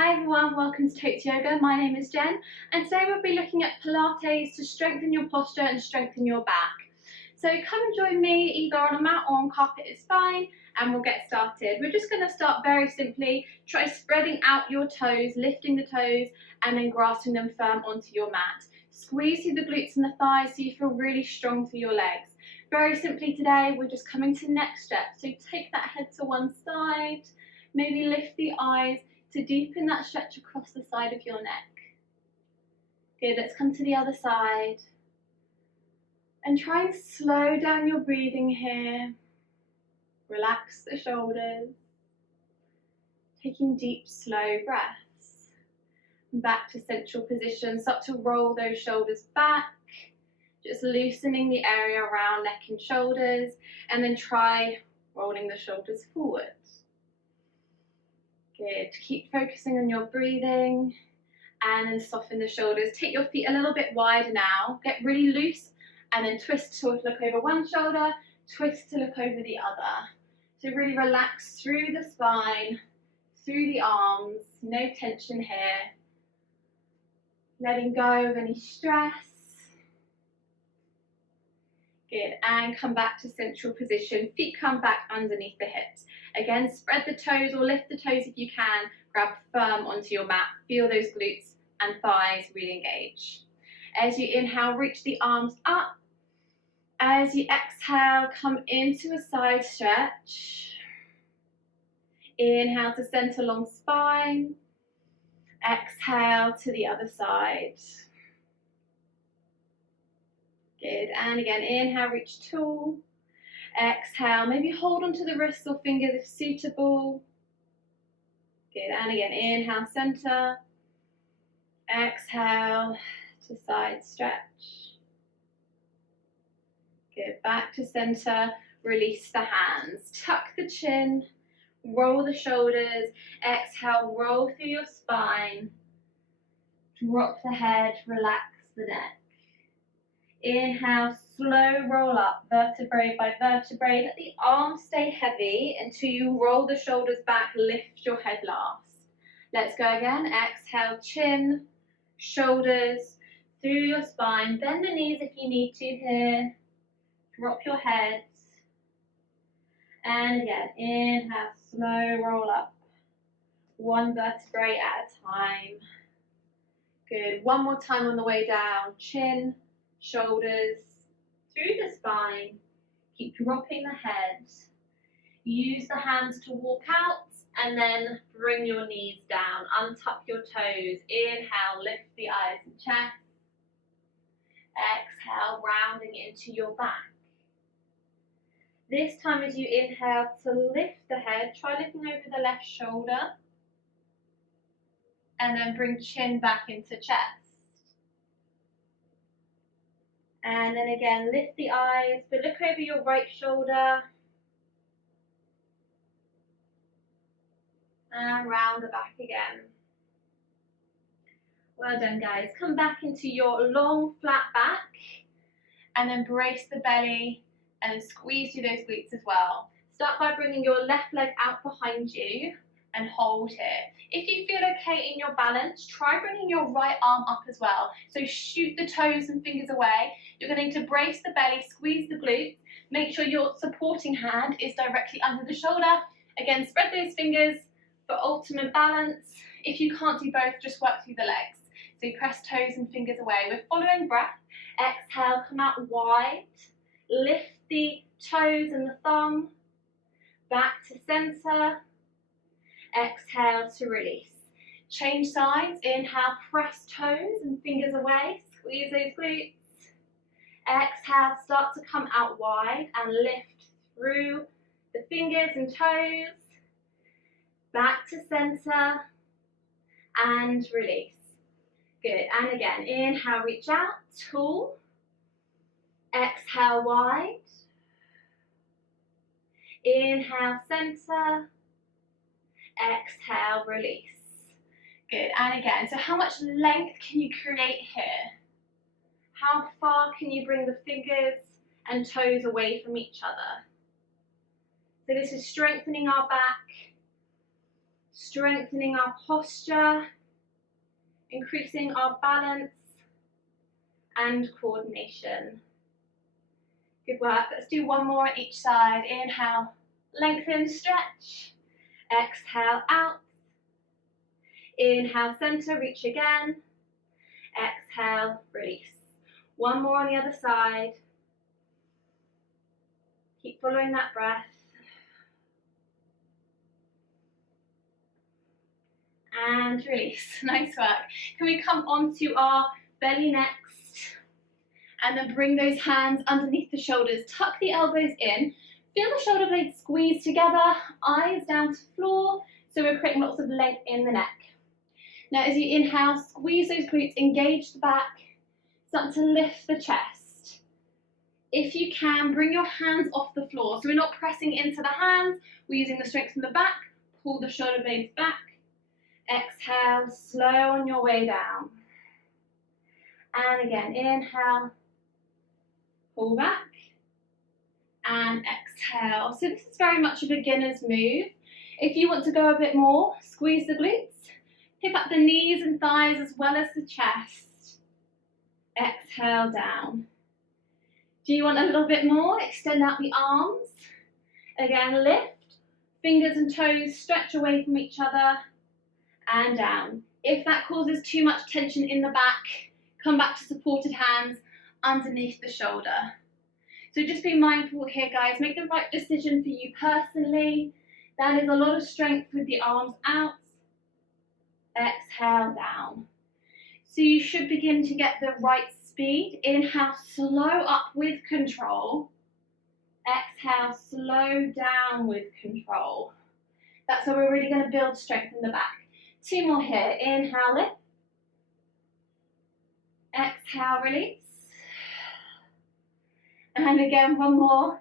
Hi everyone, welcome to Totes Yoga. My name is Jen and today we'll be looking at Pilates to strengthen your posture and strengthen your back. So come and join me either on a mat or on carpet is fine and we'll get started. We're just going to start very simply. Try spreading out your toes, lifting the toes and then grasping them firm onto your mat. Squeeze through the glutes and the thighs so you feel really strong through your legs. Very simply today we're just coming to neck stretch. So take that head to one side, maybe lift the eyes to deepen that stretch across the side of your neck. Good, let's come to the other side. And try and slow down your breathing here. Relax the shoulders. Taking deep, slow breaths. Back to central position. Start to roll those shoulders back. Just loosening the area around neck and shoulders. And then try rolling the shoulders forward. Good. Keep focusing on your breathing and then soften the shoulders. Take your feet a little bit wider now. Get really loose and then twist to look over one shoulder, twist to look over the other. So really relax through the spine, through the arms, no tension here. Letting go of any stress. Good, and come back to central position. Feet come back underneath the hips. Again, spread the toes or lift the toes if you can. Grab firm onto your mat. Feel those glutes and thighs really engage. As you inhale, reach the arms up. As you exhale, come into a side stretch. Inhale to center long spine. Exhale to the other side. Good, and again, inhale, reach tall. Exhale, maybe hold onto the wrists or fingers if suitable. Good, and again, inhale, center. Exhale to side stretch. Good, back to center. Release the hands. Tuck the chin. Roll the shoulders. Exhale, roll through your spine. Drop the head, relax the neck. Inhale, slow roll up, vertebrae by vertebrae. Let the arms stay heavy until you roll the shoulders back, lift your head last. Let's go again. Exhale, chin, shoulders, through your spine. Bend the knees if you need to here. Drop your head. And again, inhale, slow roll up. One vertebrae at a time. Good. One more time on the way down. Chin, shoulders, through the spine. Keep dropping the head. Use the hands to walk out and then bring your knees down. Untuck your toes. Inhale, lift the eyes and chest. Exhale, rounding into your back. This time as you inhale to lift the head, try lifting over the left shoulder. And then bring chin back into chest. And then again, lift the eyes, but look over your right shoulder. And round the back again. Well done, guys. Come back into your long, flat back. And then brace the belly and then squeeze through those glutes as well. Start by bringing your left leg out behind you and hold here. If you feel okay in your balance, try bringing your right arm up as well. So shoot the toes and fingers away. You're going to need to brace the belly, squeeze the glutes. Make sure your supporting hand is directly under the shoulder. Again, spread those fingers for ultimate balance. If you can't do both, just work through the legs. So press toes and fingers away. We're following breath. Exhale, come out wide. Lift the toes and the thumb. Back to center. Exhale to release. Change sides. Inhale, press toes and fingers away. Squeeze those glutes. Exhale, start to come out wide and lift through the fingers and toes. Back to center and release. Good, and again, inhale, reach out, tall. Exhale, wide. Inhale, center. Exhale, release. Good, and again, so how much length can you create here? How far can you bring the fingers and toes away from each other? So this is strengthening our back, strengthening our posture, increasing our balance and coordination. Good work. Let's do one more on each side. Inhale, lengthen, stretch. Exhale, out. Inhale, center, reach again. Exhale, release. One more on the other side. Keep following that breath. And release. Nice work. Can we come onto our belly next? And then bring those hands underneath the shoulders. Tuck the elbows in. Feel the shoulder blades squeeze together. Eyes down to floor. So we're creating lots of length in the neck. Now as you inhale, squeeze those glutes, engage the back. Start to lift the chest. If you can, bring your hands off the floor. So we're not pressing into the hands. We're using the strength from the back. Pull the shoulder blades back. Exhale, slow on your way down. And again, inhale, pull back, and exhale. So this is very much a beginner's move. If you want to go a bit more, squeeze the glutes, pick up the knees and thighs as well as the chest. Exhale, down. Do you want a little bit more? Extend out the arms. Again, lift, fingers and toes stretch away from each other, and down. If that causes too much tension in the back, come back to supported hands underneath the shoulder. So just be mindful here, guys. Make the right decision for you personally. That is a lot of strength with the arms out. Exhale, down. So you should begin to get the right speed. Inhale, slow up with control. Exhale, slow down with control. That's where we're really going to build strength in the back. Two more here. Inhale, lift. Exhale, release. And again, one more.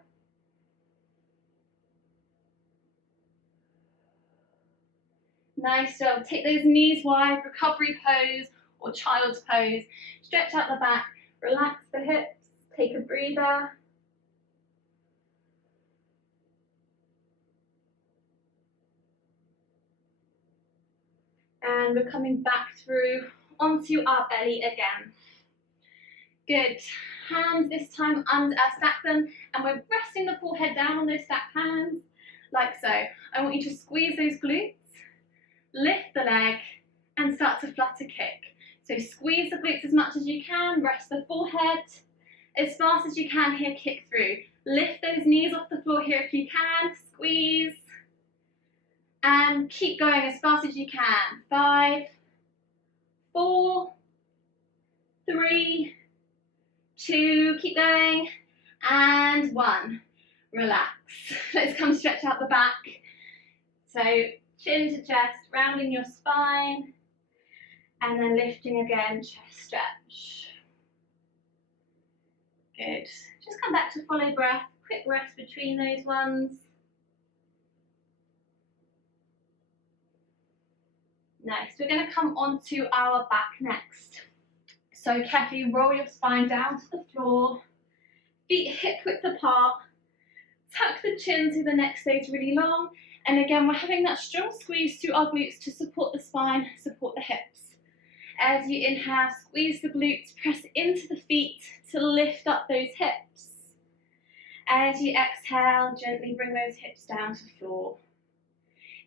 Nice job. Take those knees wide, recovery pose or child's pose. Stretch out the back, relax the hips, take a breather. And we're coming back through onto our belly again. Good. Hands this time under, stack them, and we're resting the forehead down on those stacked hands, like so. I want you to squeeze those glutes, lift the leg, and start to flutter kick. So squeeze the glutes as much as you can, rest the forehead. As fast as you can here, kick through. Lift those knees off the floor here if you can, squeeze. And keep going as fast as you can. 5, 4, 3, 2, keep going, and 1. Relax. Let's come stretch out the back. So chin to chest, rounding your spine, and then lifting again, chest stretch. Good. Just come back to follow breath, quick rest between those ones. Nice. We're going to come onto our back next. So carefully roll your spine down to the floor, feet hip width apart, tuck the chin so the neck stays really long, and again we're having that strong squeeze through our glutes to support the spine, support the hips. As you inhale, squeeze the glutes, press into the feet to lift up those hips. As you exhale, gently bring those hips down to the floor.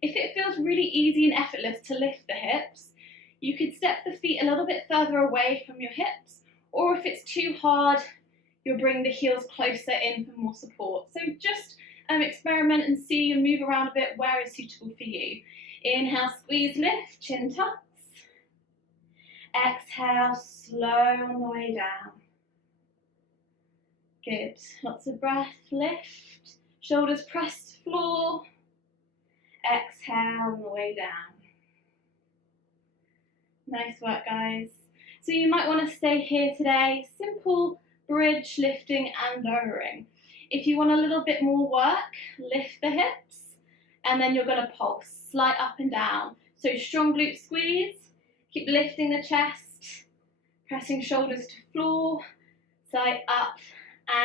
If it feels really easy and effortless to lift the hips, you could step the feet a little bit further away from your hips, or if it's too hard, you'll bring the heels closer in for more support. So just experiment and see and move around a bit where is suitable for you. Inhale, squeeze, lift, chin tucks. Exhale, slow on the way down. Good. Lots of breath, lift. Shoulders press to floor. Exhale on the way down. Nice work, guys. So you might want to stay here today. Simple bridge, lifting and lowering. If you want a little bit more work, lift the hips and then you're going to pulse, slide up and down. So strong glute squeeze, keep lifting the chest, pressing shoulders to floor, slide up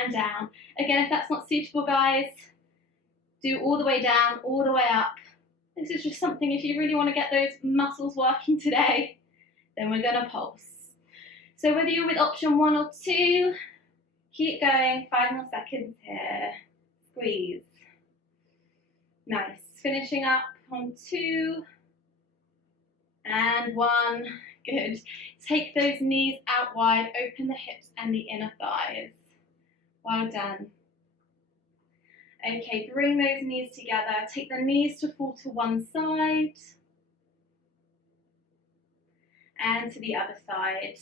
and down. Again, if that's not suitable, guys, do all the way down, all the way up, This is just something, if you really want to get those muscles working today, then we're going to pulse. So whether you're with option 1 or 2, keep going, 5 more seconds here. Squeeze. Nice. Finishing up on 2 and 1. Good. Take those knees out wide, open the hips and the inner thighs. Well done. Okay, bring those knees together. Take the knees to fall to one side and to the other side.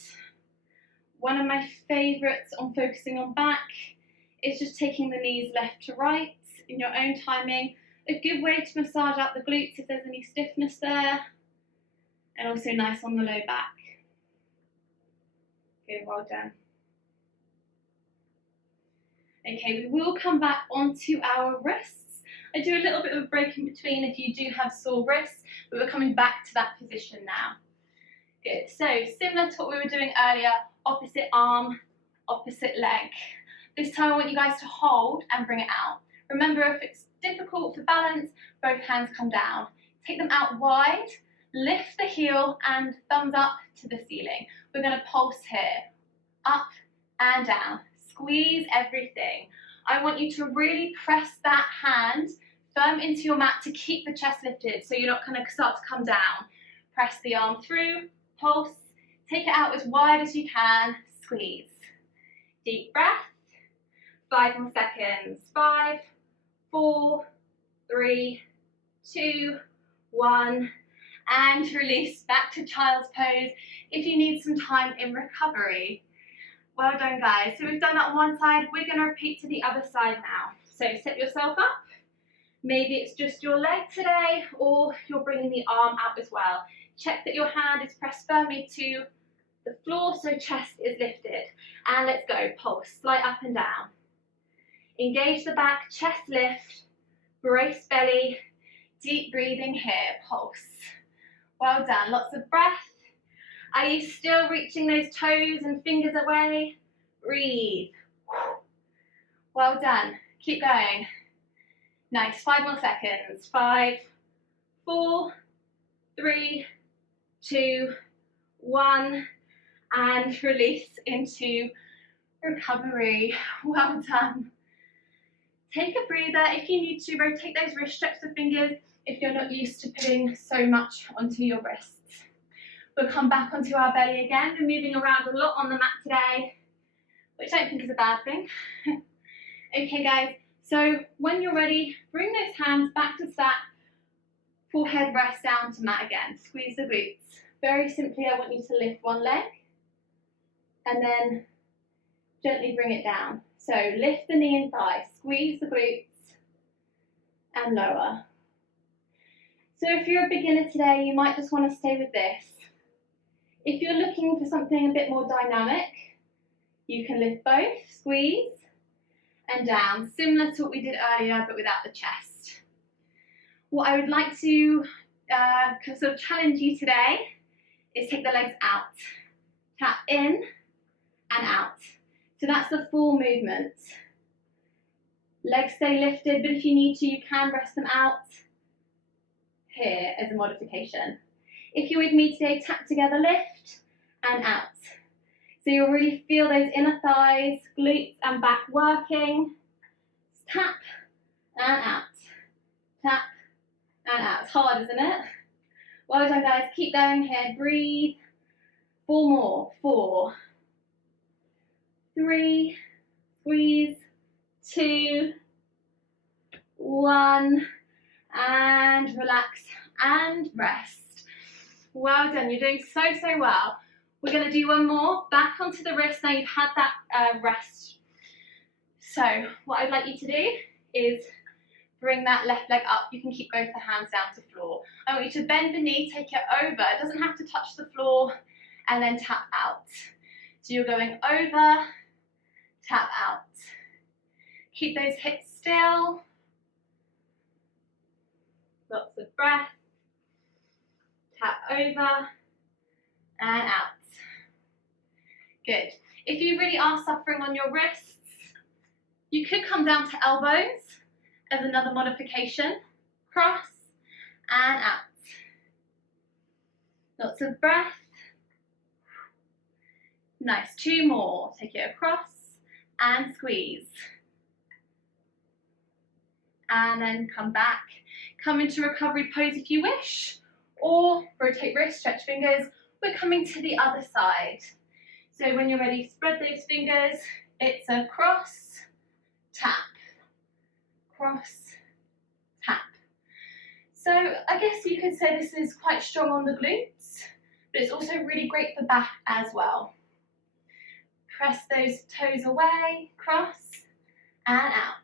One of my favourites on focusing on back is just taking the knees left to right in your own timing. A good way to massage out the glutes if there's any stiffness there, and also nice on the low back. Good, well done. Okay, we will come back onto our wrists. I do a little bit of a break in between if you do have sore wrists, but we're coming back to that position now. Good, so similar to what we were doing earlier, opposite arm, opposite leg. This time I want you guys to hold and bring it out. Remember, if it's difficult for balance, both hands come down. Take them out wide, lift the heel and thumbs up to the ceiling. We're going to pulse here, up and down. Squeeze everything. I want you to really press that hand firm into your mat to keep the chest lifted so you're not going to start to come down. Press the arm through, pulse, take it out as wide as you can, squeeze. Deep breath, 5 more seconds. 5, 4, 3, 2, 1, and release back to child's pose if you need some time in recovery. Well done, guys. So we've done that on one side. We're going to repeat to the other side now. So set yourself up. Maybe it's just your leg today, or you're bringing the arm out as well. Check that your hand is pressed firmly to the floor so chest is lifted. And let's go. Pulse, slight up and down. Engage the back, chest lift, brace belly, deep breathing here. Pulse. Well done. Lots of breath. Are you still reaching those toes and fingers away? Breathe. Well done. Keep going. Nice. 5 more seconds. 5, 4, 3, 2, 1, and release into recovery. Well done. Take a breather. If you need to, rotate those wrist stretch the fingers if you're not used to putting so much onto your wrists. We'll come back onto our belly again. We're moving around a lot on the mat today, which I don't think is a bad thing. Okay, guys, so when you're ready, bring those hands back to sat, forehead rest down to mat again. Squeeze the glutes. Very simply, I want you to lift one leg and then gently bring it down. So lift the knee and thigh, squeeze the glutes and lower. So if you're a beginner today, you might just want to stay with this. If you're looking for something a bit more dynamic, you can lift both, squeeze and down, similar to what we did earlier, but without the chest. What I would like to sort of challenge you today is take the legs out, tap in and out. So that's the full movement. Legs stay lifted, but if you need to, you can rest them out here as a modification. If you're with me today, tap together, lift and out. So you'll really feel those inner thighs, glutes and back working. Tap and out. Tap and out. It's hard, isn't it? Well done, guys. Keep going here. Breathe. 4 more. 4, 3, squeeze, 2, 1, and relax and rest. Well done. You're doing so well. We're going to do one more. Back onto the wrist. Now you've had that rest. So what I'd like you to do is bring that left leg up. You can keep both the hands down to the floor. I want you to bend the knee, take it over. It doesn't have to touch the floor, and then tap out. So you're going over, tap out. Keep those hips still. Lots of breath. Tap over and out. Good. If you really are suffering on your wrists, you could come down to elbows as another modification. Cross and out. Lots of breath. Nice, 2 more. Take it across and squeeze. And then come back. Come into recovery pose if you wish, or rotate wrists, stretch fingers. We're coming to the other side. So when you're ready, spread those fingers. It's a cross, tap, cross, tap. So I guess you could say this is quite strong on the glutes, but it's also really great for back as well. Press those toes away, cross, and out.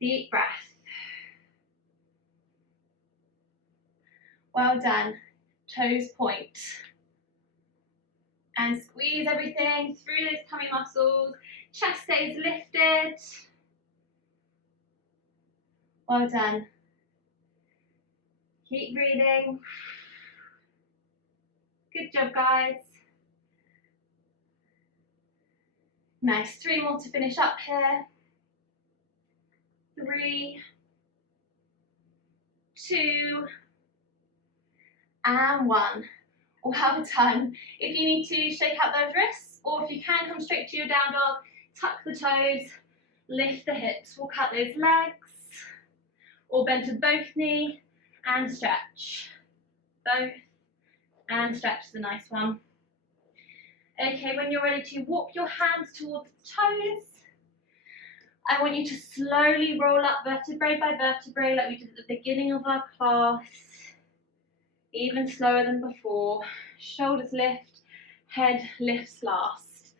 Deep breath. Well done. Toes point. And squeeze everything through those tummy muscles. Chest stays lifted. Well done. Keep breathing. Good job, guys. Nice. 3 more to finish up here. 3, 2, and 1. Well done. If you need to shake out those wrists, or if you can come straight to your down dog, tuck the toes, lift the hips, walk out those legs, or bend to both knee and stretch. Both and stretch is a nice one. Okay, when you're ready to walk your hands towards the toes, I want you to slowly roll up vertebrae by vertebrae like we did at the beginning of our class. Even slower than before. Shoulders lift, head lifts last.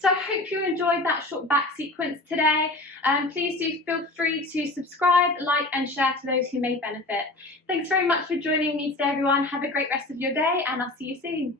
So I hope you enjoyed that short back sequence today. Please do feel free to subscribe, like and share to those who may benefit. Thanks very much for joining me today, everyone. Have a great rest of your day and I'll see you soon.